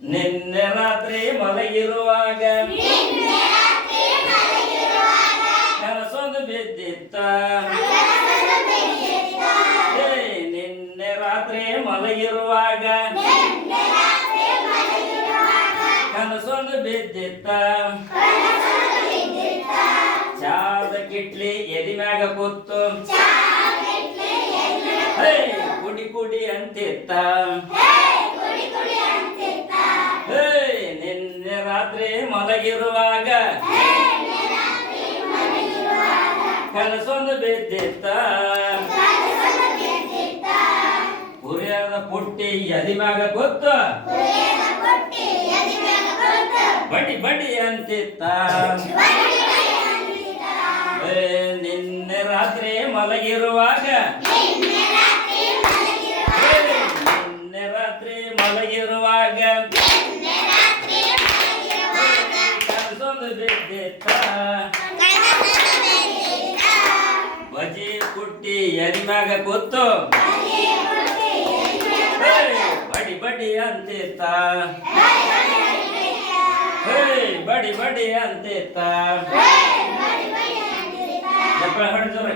ನಿನ್ನೆ ರಾತ್ರಿ ಮಲಗಿರುವಾಗ ಕನಸೊಂದು ಬಿದ್ದಿತ್ತ. ನಿನ್ನೆ ರಾತ್ರಿ ಮಲಗಿರುವಾಗ ಕನಸೊಂದು ಬಿದ್ದಿತ್ತ. ಚಾದ ಕಿಟ್ಲಿ ಎದಿ ಮ್ಯಾಗ ಕೂತು ಕುಡಿ ಕುಡಿ ಅಂತಿತ್ತ. ನಿನ್ನೆ ರಾತ್ರಿ ಮಲಗಿರುವಾಗ ಕನಸೊಂದು ಬಿದ್ದಿತ್ತ. ಕುರಿಯದ ಪುಟ್ಟಿ ಎದಿ ಮ್ಯಾಗ ಕೂತು ಬಡಿ ಬಡಿ ಅಂತಿತ್ತ. ನಿನ್ನೆ ರಾತ್ರಿ ಮಲಗಿರುವಾಗ ನಿನ್ನೆ ರಾತ್ರಿ ಮಲಗಿರುವಾಗ ಕನಸೊಂದು ಬಿದ್ದಿತ್ತ. ಬಜಿ ಪುಟ್ಟಿ ಎದಿ ಮ್ಯಾಗ ಕೂತು ಬಡಿ ಬಡಿ ಅಂತಿತ್ತ. ಬಡಿ ಬಡಿ ಅಂತಿತ್ತ. ಹೊಡೆದವ್ರೆ